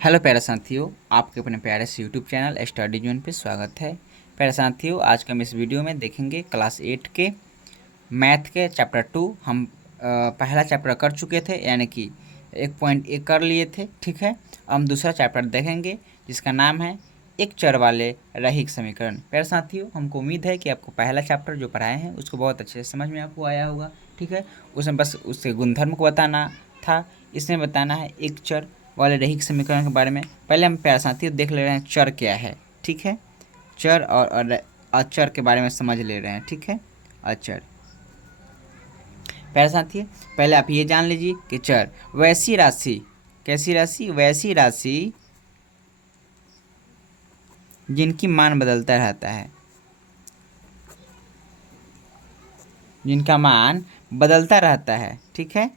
Hello प्यारे साथियों, आपके अपने प्यारे से यूट्यूब चैनल स्टडी जोन पे स्वागत है। प्यारे साथियों, आज का हम इस वीडियो में देखेंगे क्लास 8 के मैथ के चैप्टर 2। हम पहला चैप्टर कर चुके थे, यानी कि 1.1 कर लिए थे। ठीक है, हम दूसरा चैप्टर देखेंगे जिसका नाम है एक चर वाले रैखिक समीकरण। प्यारे साथियों, हमको उम्मीद है कि आपको पहला चैप्टर जो पढ़ाए हैं उसको बहुत अच्छे से समझ में आपको आया होगा। ठीक है, उसमें बस उसके गुणधर्म को बताना था। इसमें बताना है एक चर वाले रैखिक समीकरण के बारे में। पहले हम प्यारे साथियों देख ले रहे हैं चर क्या है। ठीक है, चर और अचर के बारे में समझ ले रहे हैं। ठीक है, अचर। प्यारे साथियों, पहले आप ये जान लीजिए कि चर वैसी राशि, कैसी राशि, वैसी राशि जिनकी मान बदलता रहता है, जिनका मान बदलता रहता है। ठीक है,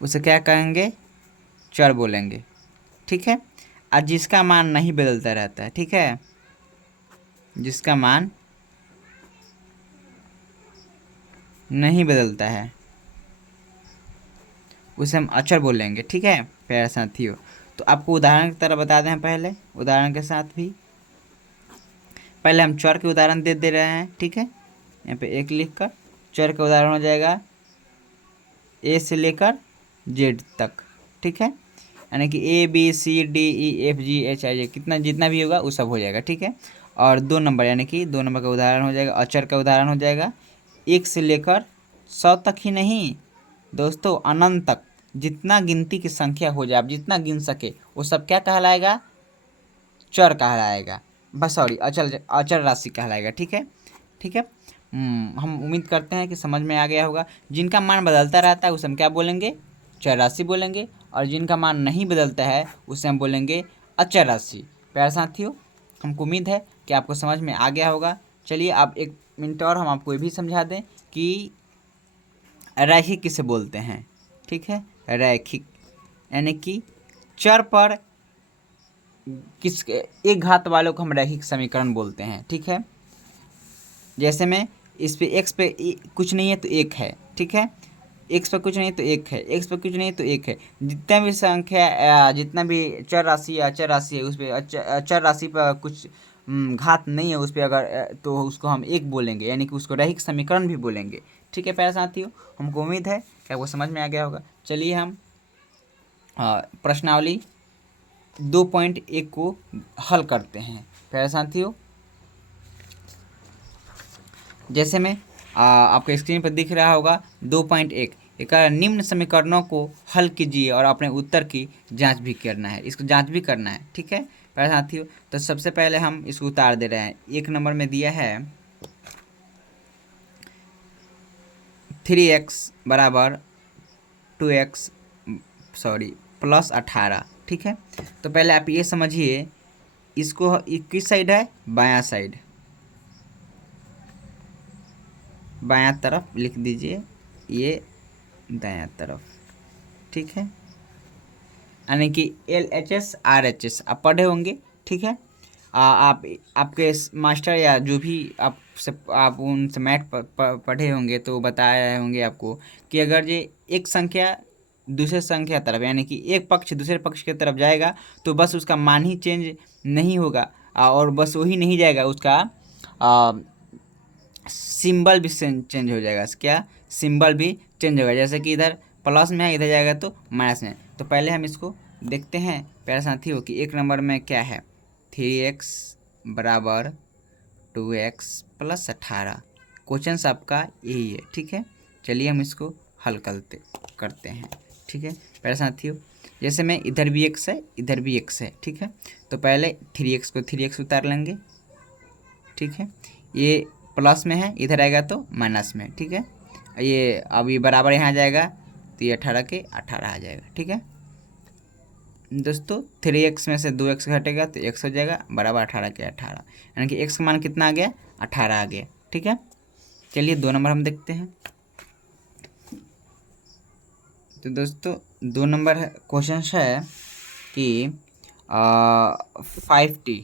उसे क्या कहेंगे, चर बोलेंगे। ठीक है, और जिसका मान नहीं बदलता रहता है, ठीक है, जिसका मान नहीं बदलता है उसे हम अचर बोलेंगे। ठीक है प्यारे साथियों, तो आपको उदाहरण की तरह बता दें, पहले उदाहरण के साथ भी। पहले हम चर के उदाहरण दे रहे हैं। ठीक है, यहाँ पे एक लिख कर चर का उदाहरण हो जाएगा ए से लेकर जेड तक। ठीक है, यानी कि A B C D E F G H I J कितना जितना भी होगा वो सब हो जाएगा। ठीक है, और 2 नंबर, यानी कि 2 नंबर का उदाहरण हो जाएगा, अचर का उदाहरण हो जाएगा 1 से लेकर 100 तक ही नहीं दोस्तों, अनंत तक जितना गिनती की संख्या हो जाए, आप जितना गिन सके वो सब क्या कहलाएगा, चर कहलाएगा। बस सॉरी, अचल अचल राशि कहलाएगा। ठीक है, ठीक है। हम उम्मीद करते हैं कि समझ में आ गया होगा। जिनका मान बदलता रहता है उसे हम क्या बोलेंगे, चर राशि बोलेंगे, और जिनका मान नहीं बदलता है उसे हम बोलेंगे अचर राशि। प्यारे साथियों, हमको उम्मीद है कि आपको समझ में आ गया होगा। चलिए अब 1 मिनट और हम आपको ये भी समझा दें कि रैखिक किसे बोलते हैं। ठीक है, रैखिक यानी कि चर पर किस एक घात वालों को हम रैखिक समीकरण बोलते हैं। ठीक है, जैसे में इस पे एक्स पे कुछ नहीं है तो एक है। ठीक है, एक्स पे कुछ नहीं तो एक है, एक्स पे कुछ नहीं तो एक है। जितना भी संख्या जितना भी चर राशि या अचर राशि है उस पर अचर राशि पर कुछ घात नहीं है उस पर, अगर तो उसको हम एक बोलेंगे, यानी कि उसको रैखिक समीकरण भी बोलेंगे। ठीक है प्यारे साथियों, हमको उम्मीद है कि आपको समझ में आ गया होगा। चलिए हम प्रश्नावली 2.1 को हल करते हैं। प्यारे साथियों, जैसे में आपके स्क्रीन पर दिख रहा होगा 2.1, एक निम्न समीकरणों को हल कीजिए और अपने उत्तर की जांच भी करना है, इसको जांच भी करना है। ठीक है प्यारे साथियों, तो सबसे पहले हम इसको उतार दे रहे हैं। 1 नंबर में दिया है 3x बराबर 2x सॉरी +18। ठीक है, तो पहले आप ये समझिए, इसको किस साइड है, बायां साइड, बायां तरफ लिख दीजिए, ये दायां तरफ। ठीक है, यानी कि LHS RHS आप पढ़े होंगे। ठीक है, आप आपके मास्टर या जो भी आप उनसे मैथ पढ़े होंगे तो बताए रहे होंगे आपको कि अगर ये एक संख्या दूसरे संख्या तरफ, यानी कि एक पक्ष दूसरे पक्ष की तरफ जाएगा तो बस उसका मान ही चेंज नहीं होगा, और बस वही नहीं जाएगा, उसका सिंबल भी चेंज हो जाएगा। क्या, सिंबल भी चेंज होगा। जैसे कि इधर प्लस में है, इधर जाएगा तो माइनस में। तो पहले हम इसको देखते हैं प्यारे साथियों कि 1 नंबर में क्या है, 3x बराबर 2x +18। क्वेश्चन आपका यही है। ठीक है, चलिए हम इसको हल करते हैं। ठीक है प्यारे साथियों, जैसे में इधर भी x है, इधर भी x है। ठीक है, तो पहले 3x को 3x उतार लेंगे। ठीक है, ये प्लस में है, इधर आएगा तो माइनस में। ठीक है, ये अब ये बराबर यहाँ जाएगा तो ये 18 के 18 आ जाएगा। ठीक है दोस्तों, 3x में से 2x घटेगा तो x हो जाएगा, बराबर 18 के 18, यानी कि x का मान कितना आ गया, 18 आ गया। ठीक है, चलिए 2 नंबर हम देखते हैं। तो दोस्तों 2 नंबर क्वेश्चन है कि 5t,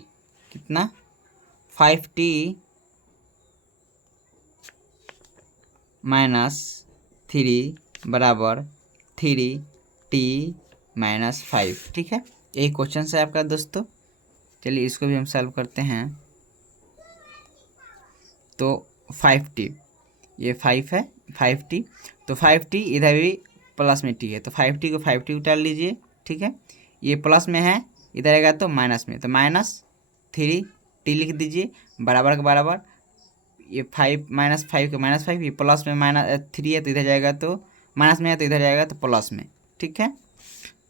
कितना, 5t -3 बराबर 3t-5, ठीक है। यही क्वेश्चन है आपका दोस्तों। चलिए इसको भी हम सॉल्व करते हैं। तो 5t, ये 5 है, 5t, तो 5t इधर भी प्लस में t है, तो 5t को 5t उतार लीजिए, ठीक है। ये प्लस में है, इधर आएगा तो माइनस में, तो -3t लिख दीजिए, बराबर के बराबर ये 5 -5 का -5, ये प्लस में -3 है तो इधर जाएगा, तो माइनस में है तो इधर जाएगा तो प्लस में, ठीक है।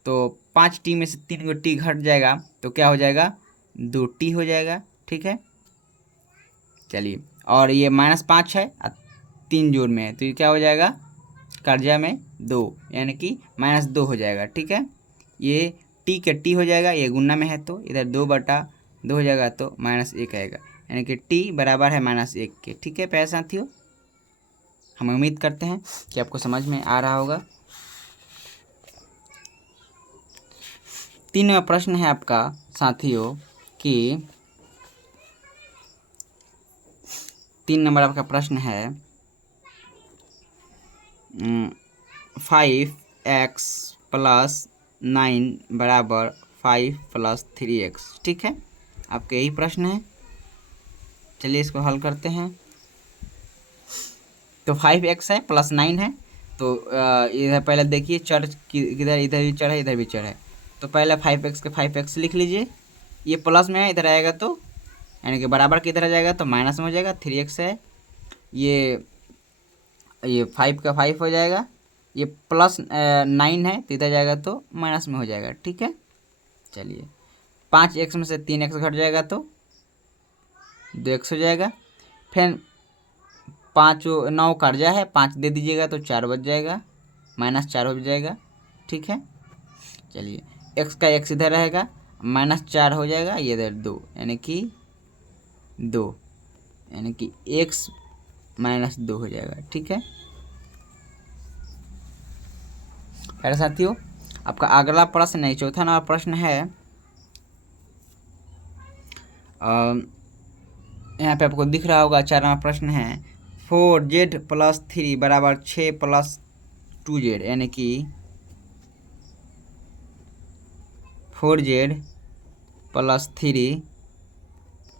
तो 5t में से 3 को t घट जाएगा तो क्या हो जाएगा, 2t हो जाएगा, ठीक है। चलिए, और ये -5 है, 3 जोड़ में है तो ये क्या हो जाएगा, कर्जा में 2, यानी कि -2 हो जाएगा, ठीक है। ये t के t हो जाएगा, ये गुना में है तो इधर 2/2 हो जाएगा तो -1 आएगा, यानी कि t बराबर है -1 के, ठीक है प्यारे साथियों। हम उम्मीद करते हैं कि आपको समझ में आ रहा होगा। 3वां प्रश्न है आपका साथियों कि 3 नंबर आपका प्रश्न है 5x + 9 बराबर 5 + 3x, ठीक है। आपका यही प्रश्न है। चलिए इसको हल करते हैं। तो 5x है + 9 है, तो इधर पहले देखिए चर किधर, इधर भी चर है इधर भी चर है, तो पहले 5x के 5x लिख लीजिए, ये प्लस में है इधर आएगा तो यानी कि बराबर की इधर आ जाएगा तो माइनस में हो जाएगा, 3x है, ये 5 का 5 हो जाएगा, ये +9 है तो इधर जाएगा तो माइनस में हो जाएगा, ठीक है। चलिए 5x में से 3x घट जाएगा तो 2x हो जाएगा, फिर 9 कर्जा है, 5 दे दीजिएगा तो 4 बच जाएगा, -4 हो जाएगा, ठीक है। चलिए x का x इधर रहेगा, -4 हो जाएगा, ये इधर 2 यानी कि 2 यानी कि x -2 हो जाएगा, ठीक है। प्यारे साथियों, आपका अगला प्रश्न है, चौथा नंबर प्रश्न है, यहाँ पे आपको दिख रहा होगा 4 नंबर प्रश्न है 4z + 3 बराबर 6 + 2z, यानी कि 4z + 3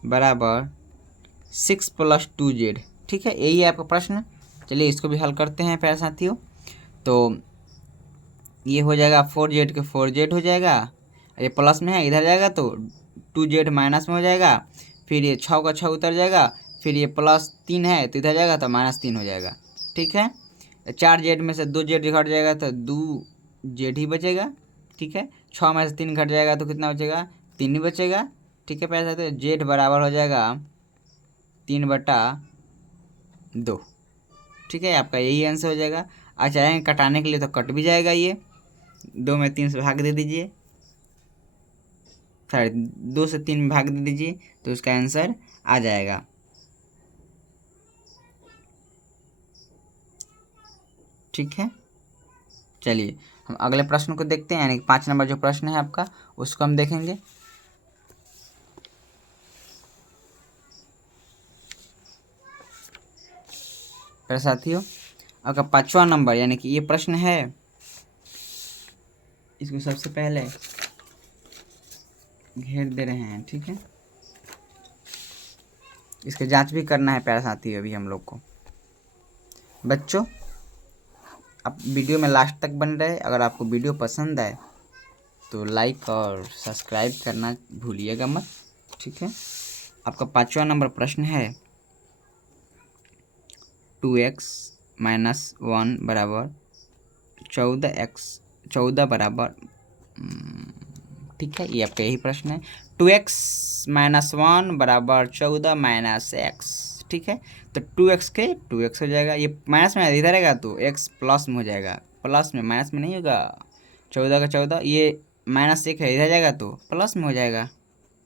बराबर 6 + 2z, ठीक है। यही है आपका प्रश्न। चलिए इसको भी हल करते हैं प्यारे साथियों। तो ये हो जाएगा 4z के 4z हो जाएगा, ये प्लस में है इधर जाएगा तो 2z माइनस में हो जाएगा, फिर ये 6 का 6 उतर जाएगा, फिर ये +3 है तो इधर जाएगा तो -3 हो जाएगा, ठीक है। 4z में से 2z घट जाएगा तो 2z ही बचेगा, ठीक है। 6 में से 3 घट जाएगा तो कितना बचेगा, 3 ही बचेगा, ठीक है। पैसा तो z बराबर हो जाएगा 3/2, ठीक है। आपका यही आंसर हो जाएगा। आप चाहेंगे कटाने के लिए तो कट भी जाएगा, ये 2 में 3 से भाग दे दीजिए, सॉरी 2 से 3 में भाग दे दीजिए तो इसका आंसर आ जाएगा, ठीक है। चलिए हम अगले प्रश्न को देखते हैं, यानी कि 5 नंबर जो प्रश्न है आपका उसको हम देखेंगे। मेरे साथियों, आपका 5वां नंबर यानी कि ये प्रश्न है, इसको सबसे पहले घेर दे रहे हैं, ठीक है। इसके जांच भी करना है प्यारे साथी अभी हम लोग को। बच्चों आप वीडियो में लास्ट तक बन रहे, अगर आपको वीडियो पसंद आए तो लाइक और सब्सक्राइब करना भूलिएगा मत, ठीक है। आपका 5वां नंबर प्रश्न है 2x - 1 बराबर 14 बराबर, ठीक है, ये आपका यही प्रश्न है। 2x - 1 बराबर 14 - x, ठीक है। तो 2x के 2x हो जाएगा, ये माइनस में इधर आएगा तो x प्लस में हो जाएगा, प्लस में माइनस में नहीं होगा। 14 का 14, ये -1 है इधर जाएगा तो प्लस में हो जाएगा,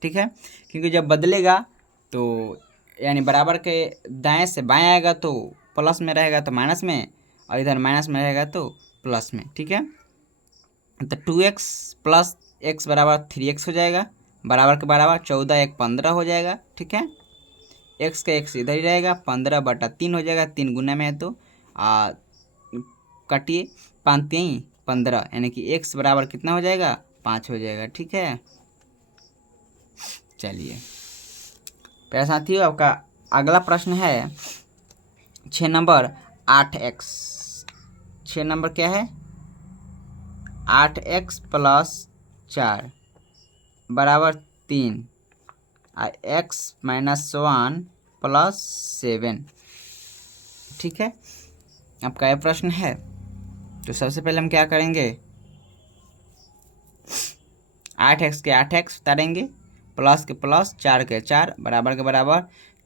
ठीक है। क्योंकि जब बदलेगा तो यानी बराबर के दाएं से बाएं आएगा तो प्लस में रहेगा तो माइनस में, और इधर माइनस में रहेगा तो प्लस में, ठीक है। तो 2x + x बराबर 3x हो जाएगा, बराबर के बराबर 14 1 15 हो जाएगा, ठीक है। x का x इधर ही रहेगा, 15/3 हो जाएगा, 3 गुना में है तो काटिए, 5 3 15, यानी कि x बराबर कितना हो जाएगा, 5 हो जाएगा। ठीक है, चलिए प्यारे साथियों, आपका अगला प्रश्न है 6 नंबर 8x। 6 नंबर क्या है, 8x प्लस 4 बराबर 3, x माइनस 1 प्लस 7। ठीक है, आपका यह प्रश्न है। तो सबसे पहले हम क्या करेंगे, 8x के 8x उतारेंगे, प्लस के प्लस, 4 के 4, बराबर के बराबर।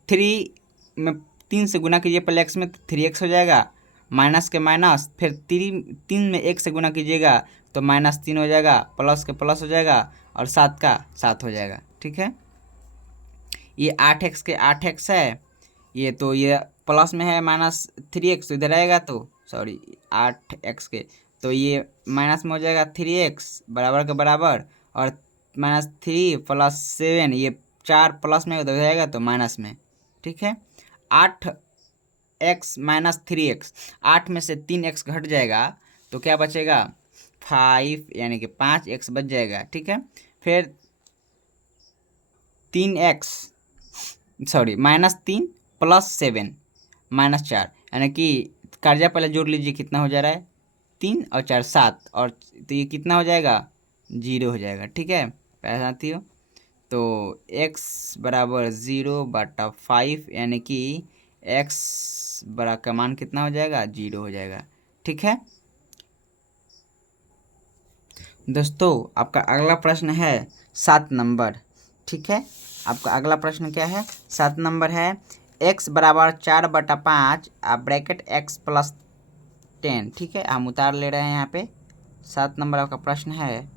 3 में 3 से गुना कीजिए पहले x में, तो 3x हो जाएगा, माइनस के माइनस, फिर 3 में 1 से गुना कीजिएगा तो -3 हो जाएगा, प्लस के प्लस हो जाएगा, और 7 का 7 हो जाएगा। ठीक है, ये 8x के 8x है, ये तो ये प्लस में है -3x, तो इधर आएगा तो सॉरी 8x के, तो ये माइनस में हो जाएगा 3x बराबर के बराबर, और -3 प्लस 7, ये 4 प्लस में उधर जाएगा तो माइनस में। ठीक है, 8x माइनस 3x, 8 में से 3x घट जाएगा तो क्या बचेगा, 5, यानी कि 5x बच जाएगा। ठीक है, फिर 3x सॉरी -3 प्लस 7 -4, यानी कि कर्जा पहले जोड़ लीजिए, कितना हो जा रहा है, 3 और 4 7, और तो ये कितना हो जाएगा, 0 हो जाएगा। ठीक है प्यारे साथियों, तो x बराबर 0/5, यानी कि x बड़ा का मान कितना हो जाएगा, 0 हो जाएगा। ठीक है दोस्तों, आपका अगला प्रश्न है 7 नंबर। ठीक है, आपका अगला प्रश्न क्या है, 7 नंबर है, x बराबर 4/5 ब्रैकेट x प्लस 10। ठीक है, हम उतार ले रहे हैं यहाँ पे। 7 नंबर आपका प्रश्न है,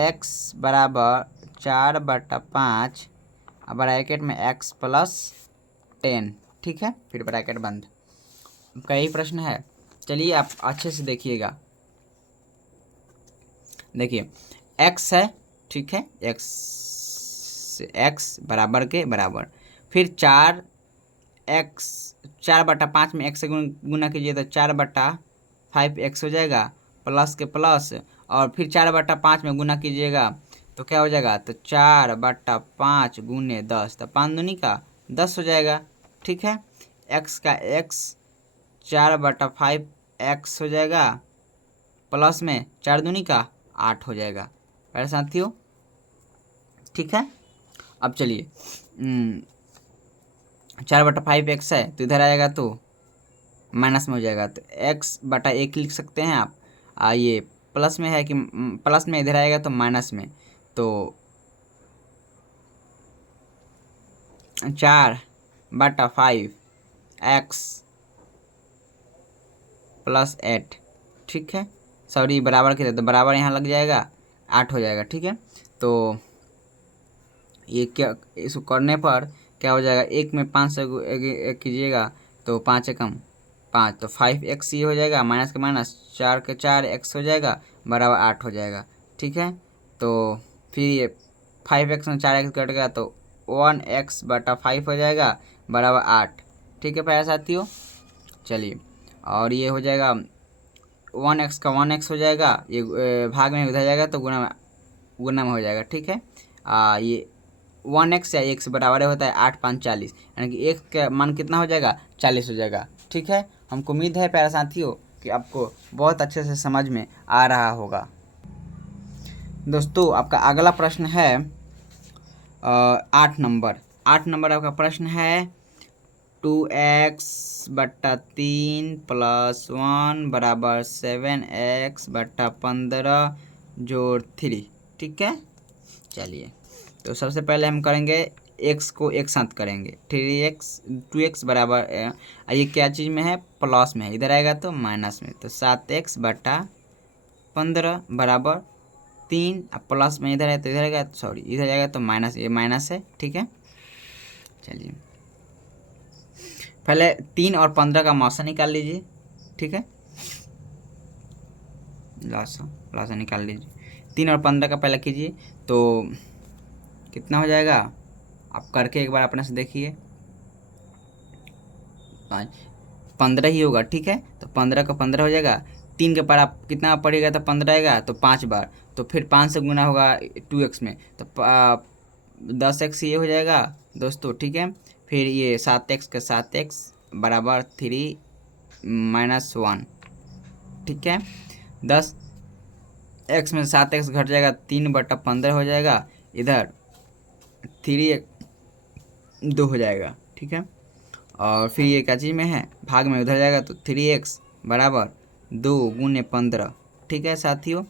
x बराबर 4/5 ब्रैकेट में x प्लस 10। ठीक है, फिर ब्रैकेट बंद। आपका यही प्रश्न है। चलिए आप अच्छे से देखिएगा, देखिए x है। ठीक है, x बराबर के बराबर, फिर 4x 4/5 में x से गुना कीजिए तो 4/5x हो जाएगा, प्लस के प्लस, और फिर 4/5 में गुना कीजिएगा तो क्या हो जाएगा, तो 4/5 गुने 10, तो 5 दूनी का 10 हो जाएगा। ठीक है, x का x 4/5x हो जाएगा, प्लस में 4 दूनी का 8 हो जाएगा प्यारे साथियों। ठीक है, अब चलिए 4/5x है तो इधर आएगा तो माइनस में हो जाएगा, तो x/1 लिख सकते हैं आप। ये प्लस में है कि प्लस में इधर आएगा तो माइनस में, तो 4/5x प्लस 8। ठीक है, सॉरी बराबर के तो बराबर यहाँ लग जाएगा, 8 हो जाएगा। ठीक है, तो ये क्या, इसको करने पर क्या हो जाएगा, 1 में 5 से कीजिएगा तो 5 एकम 5, तो 5x ये हो जाएगा, माइनस के माइनस, 4 के 4x हो जाएगा, बराबर 8 हो जाएगा। ठीक है, तो फिर ये 5x में 4x कट गया तो 1x/5 हो जाएगा, बराबर 8। ठीक है प्यारे साथियों, चलिए, और ये हो जाएगा 1x का 1x हो जाएगा, ये भाग में उधर जाएगा तो गुना में हो जाएगा। ठीक है, ये 1x या 1 बराबर होता है 8 5 40, यानी कि 1 का मान कितना हो जाएगा, 40 हो जाएगा। ठीक है, हमको उम्मीद है प्यारे साथियों कि आपको बहुत अच्छे से समझ में आ रहा होगा। दोस्तों, आपका अगला प्रश्न है 8 नंबर। 8 नंबर आपका प्रश्न है 2x/3 प्लस 1 बराबर 7x/15 जोड़ 3। ठीक है, चलिए, तो सबसे पहले हम करेंगे x को एक साथ करेंगे, 2x बराबर, ये क्या चीज़ में है, प्लस में है, इधर आएगा तो माइनस में, तो 7x/15 बराबर 3, अब प्लस में इधर है तो इधर आएगा, सॉरी इधर जाएगा तो माइनस, ये माइनस है। ठीक है, चलिए पहले 3 और 15 का मौसा निकाल लीजिए। ठीक है, लासा निकाल लीजिए, 3 और 15 का पहले कीजिए तो कितना हो जाएगा, आप करके एक बार अपने से देखिए, 15 ही होगा। ठीक है, तो 15 का 15 हो जाएगा, 3 के पार आप कितना पड़ेगा तो 15 आएगा, तो 5 बार, तो फिर 5 से गुना होगा 2x में, तो 10x ये हो जाएगा दोस्तों, ठीक है। फिर ये 7x का 7x बराबर 3 - 1, ठीक है। 10x में 7x घट जाएगा, 3/15 हो जाएगा, इधर 3 हो जाएगा, ठीक है। और फिर ये क्या चीज़ में है, भाग में उधर जाएगा, तो 3x बराबर 2 × 15, ठीक है साथियों।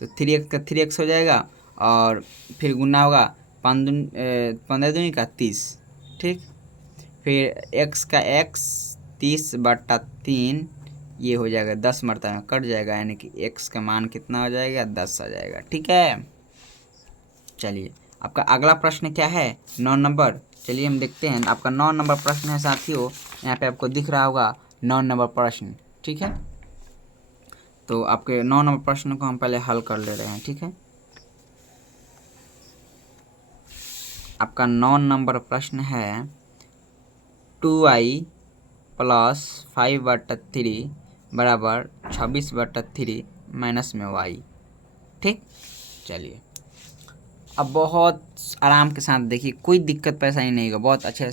तो 3x का 3x हो जाएगा, और फिर गुना होगा 15 दूनी का 30, ठीक। फिर x का x 30/3 ये हो जाएगा 10 मरतबा में कट जाएगा, यानी कि x का मान कितना हो जाएगा, 10 आ जाएगा, ठीक है। चलिए आपका अगला प्रश्न क्या है, 9 नंबर। चलिए हम देखते हैं, आपका 9 नंबर प्रश्न है साथियों, यहाँ पे आपको दिख रहा होगा 9 नंबर प्रश्न, ठीक है। तो आपके 9 नंबर प्रश्न को हम पहले हल कर ले रहे हैं, ठीक है। आपका 9 नंबर प्रश्न है 2i + 5/3 बराबर 26/3 माइनस में y, ठीक। चलिए अब बहुत आराम के साथ देखिए, कोई दिक्कत परेशानी नहीं होगा, बहुत अच्छे से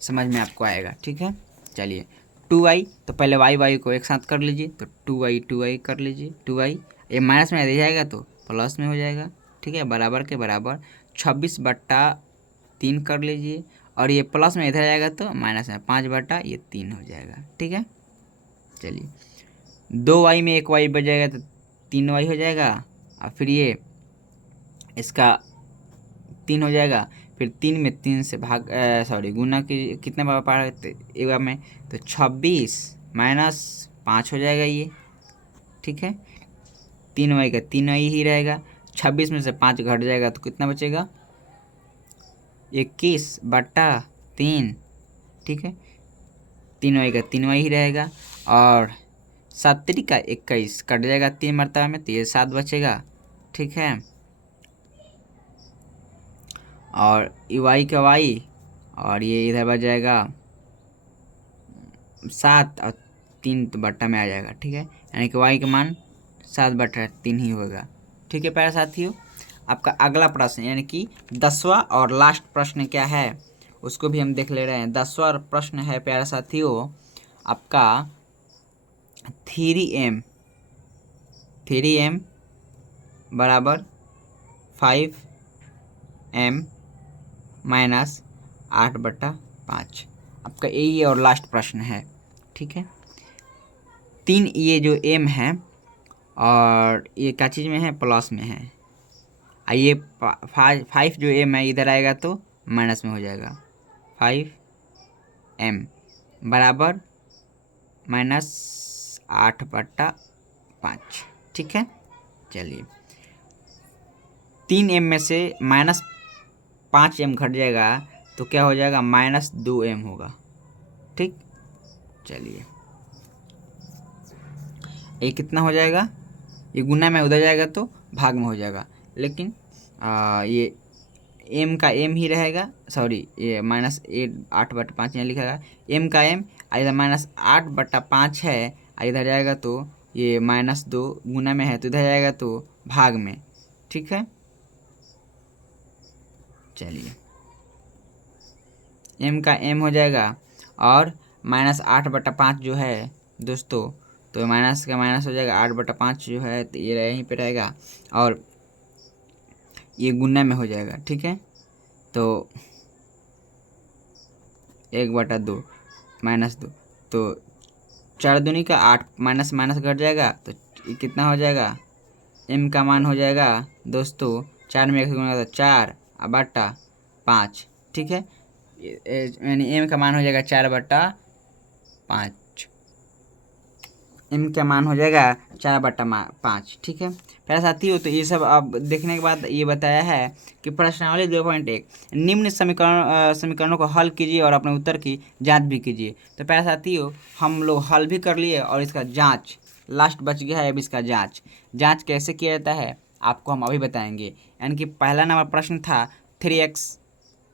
समझ में आपको आएगा, ठीक है। चलिए 2i, तो पहले y को एक साथ कर लीजिए, तो 2i कर लीजिए, 2i ये माइनस में रह जाएगा तो प्लस में हो जाएगा, ठीक है। बराबर के बराबर 26/3 कर लीजिए, और ये प्लस में इधर जाएगा तो माइनस में 5/3 हो जाएगा, ठीक है। चलिए 2y में एक y बच जाएगा तो 3y हो जाएगा, और फिर ये इसका 3 हो जाएगा, फिर 3 में 3 से गुना की कितने बार पार एक बार में, तो 26 - 5 हो जाएगा ये, ठीक है। 3y का 3y ही रहेगा, 26 में से 5 घट जाएगा तो कितना बचेगा, 21/3, ठीक है। 3y का 3y ही रहेगा, और 7 × 21 कट जाएगा 3 मरतबा में, तो ये 7 बचेगा, ठीक है। और y का y, और ये इधर बच जाएगा 7, और 3 तो बट्टा में आ जाएगा, ठीक है। यानी कि y का मान 7/3 ही होगा, ठीक है प्यारे साथियों। आपका अगला प्रश्न यानी कि 10वां और लास्ट प्रश्न क्या है उसको भी हम देख ले रहे हैं। 10वां प्रश्न है प्यारे साथियों आपका 3m बराबर 5m - 8/5, आपका यही और लास्ट प्रश्न है, ठीक है। 3 ये जो m है और ये क्या चीज़ में है, प्लस में है, ये 5 जो m है इधर आएगा तो माइनस में हो जाएगा, 5m बराबर -8/5, ठीक है। चलिए 3m में से -5m घट जाएगा तो क्या हो जाएगा, -2m होगा, ठीक। चलिए ये कितना हो जाएगा, ये गुना में उधर जाएगा तो भाग में हो जाएगा, लेकिन ये m का m ही रहेगा, सॉरी ये -8/5 यहाँ लिखा है, m का m इधर -8/5 है, इधर जाएगा तो ये -2 गुना में है तो इधर जाएगा तो भाग में, ठीक है। चलिए m का m हो जाएगा, और -8/5 जो है दोस्तों, तो माइनस का माइनस हो जाएगा, 8/5 जो है तो ये यहीं पे रहेगा, और ये गुना में हो जाएगा, ठीक है। तो 1/2 -2, तो 4 दूनी का 8, माइनस माइनस घट जाएगा तो ये कितना हो जाएगा, m का मान हो जाएगा दोस्तों 4 में 1 से गुना तो 4/5, ठीक है। यानी m का मान हो जाएगा 4/5, m का मान हो जाएगा 4/5, ठीक है प्यारे साथियों। तो ये सब अब देखने के बाद ये बताया है कि प्रश्नावली 2.1 निम्न समीकरणों को हल कीजिए और अपने उत्तर की जांच भी कीजिए। तो प्यारे साथियों हम लोग हल भी कर लिए और इसका जांच लास्ट बच गया है, अब इसका जांच कैसे किया जाता है आपको हम अभी बताएंगे। यानी कि पहला नंबर प्रश्न था 3x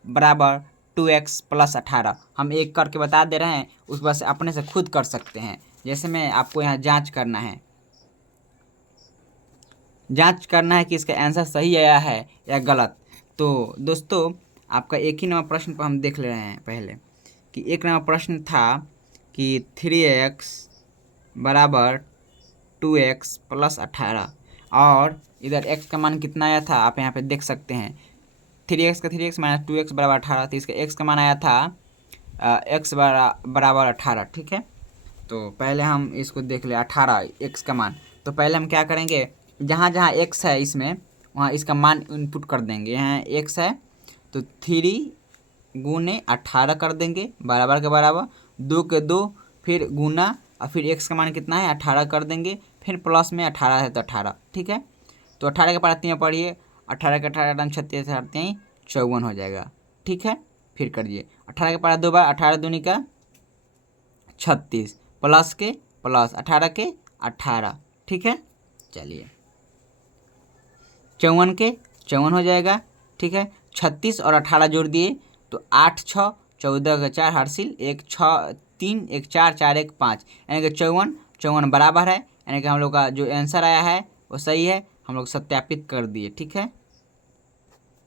बराबर 2x + 18, हम एक करके बता दे रहे हैं, उस बस अपने से खुद कर सकते हैं। जैसे मैं आपको यहाँ जांच करना है, जांच करना है कि इसका आंसर सही आया है या गलत। तो दोस्तों आपका एक ही नंबर प्रश्न पर हम देख ले रहे हैं पहले कि एक नंबर प्रश्न था कि 3x बराबर 2x प्लस 18 और इधर x का मान कितना आया था आप यहाँ पे देख सकते हैं 3x का 3x माइनस 2x बराबर 18। तो इसका x का मान आया था x बराबर 18। ठीक है, तो पहले हम इसको देख ले 18 x का मान। तो पहले हम क्या करेंगे, जहाँ जहाँ x है इसमें वहाँ इसका मान इनपुट कर देंगे। यहाँ x है तो 3 गुने 18 कर देंगे बराबर के बराबर, 2 के 2 फिर गुना और फिर x का मान कितना है 18 कर देंगे, फिर प्लस में 18 है तो 18। ठीक है, तो 18 के पारा 3 पढ़िए, 18 के 18 टाइम 36 54 हो जाएगा। ठीक है, फिर करिए 18 के पारा 2 बार 18 दूनी का 36 प्लस के प्लस 18 के 18। ठीक है, चलिए 54 के 54 हो जाएगा। ठीक है, 36 और 18 जोड़ दिए तो 8 6 14 का 4 हासिल 1 6 3 1 4 4 1 5 यानी कि 54 बराबर है, यानी कि हम लोग का जो आंसर आया है वो सही है, हम लोग सत्यापित कर दिए। ठीक है,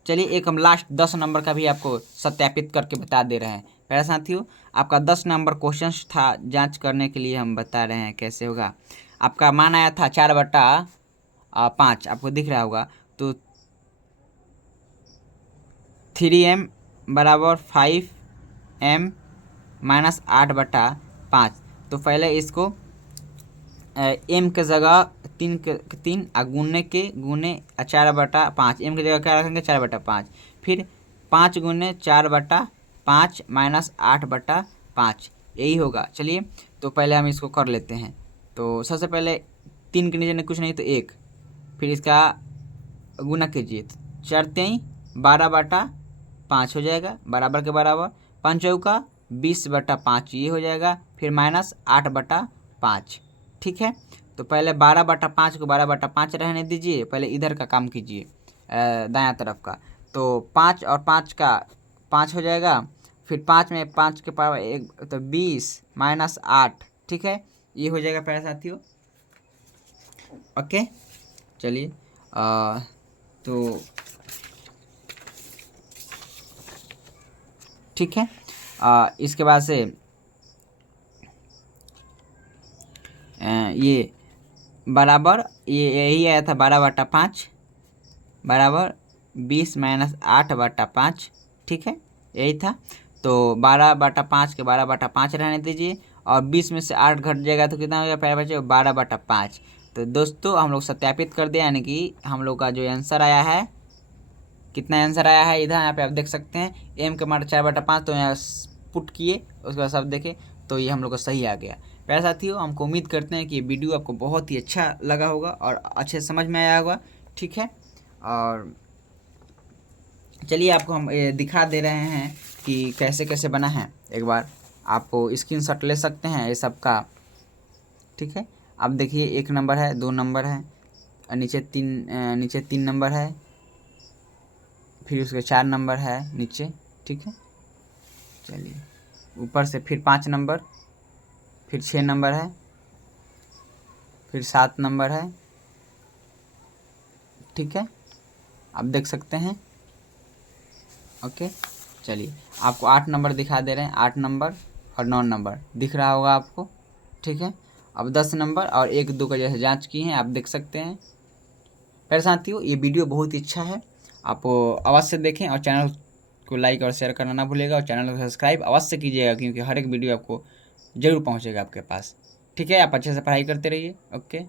चलिए एक हम लास्ट 10 नंबर का भी आपको सत्यापित करके बता दे रहे हैं। पहले साथियों आपका 10 नंबर क्वेश्चन था, जांच करने के लिए हम बता रहे हैं कैसे होगा। आपका मान आया था 4/5, आपको दिख रहा होगा। तो 3m बराबर 5m माइनस 8/5। तो पहले इसको m के जगह 3 गुने के गुने 4/5, m की जगह क्या रखेंगे 4/5, फिर 5 गुने 4/5 माइनस 8/5, यही होगा। चलिए तो पहले हम इसको कर लेते हैं। तो सबसे पहले 3 के नीचे कुछ नहीं तो 1, फिर इसका गुना कीजिए 4 3 12/5 हो जाएगा बराबर के बराबर, 5 चौका 20/5 ये हो जाएगा, फिर माइनस 8/5। ठीक है, तो पहले 12/5 को 12/5 रहने दीजिए, पहले इधर का काम कीजिए दायां तरफ का। तो 5 और 5 का 5 हो जाएगा, फिर 5 में 5 के पावर 1 तो 20 माइनस 8। ठीक है, ये हो जाएगा प्यारे साथियों। ओके, चलिए तो ठीक है, इसके बाद से ये बराबर ये यही आया था 12/5 बराबर 20 माइनस 8/5। ठीक है, यही था। तो 12/5 के 12/5 रहने दीजिए और 20 में से 8 घट जाएगा तो कितना हो जाएगा प्यारे बच्चे 12/5। तो दोस्तों हम लोग सत्यापित कर दिया, यानी कि हम लोग का जो आंसर आया है, कितना आंसर आया है इधर यहाँ पे आप देख सकते हैं, m का मान 4/5। तो यहाँ पुट किए उसके बाद सब देखे तो ये हम लोग का सही आ गया। प्यारे साथियों हमको उम्मीद करते हैं कि ये वीडियो आपको बहुत ही अच्छा लगा होगा और अच्छे समझ में आया होगा। ठीक है, और चलिए आपको हम दिखा दे रहे हैं कि कैसे कैसे बना है। एक बार आपको स्क्रीनशॉट ले सकते हैं ये सब का। ठीक है, आप देखिए 1 नंबर है, 2 नंबर है, नीचे 3 नंबर है, फिर उसके 4 नंबर है नीचे। ठीक है, चलिए ऊपर से फिर 5 नंबर, फिर 6 नंबर है, फिर 7 नंबर है। ठीक है, आप देख सकते हैं। ओके, चलिए आपको 8 नंबर दिखा दे रहे हैं, 8 नंबर और 9 नंबर दिख रहा होगा आपको। ठीक है, अब 10 नंबर और 1 2 का जैसे जांच की हैं आप देख सकते हैं। प्यारे साथियों ये वीडियो बहुत ही अच्छा है, आप अवश्य देखें और चैनल को लाइक और शेयर करना ना भूलिएगा और चैनल को सब्सक्राइब अवश्य कीजिएगा, क्योंकि हर एक वीडियो आपको ज़रूर पहुंचेगा आपके पास। ठीक है, आप अच्छे से पढ़ाई करते रहिए। ओके।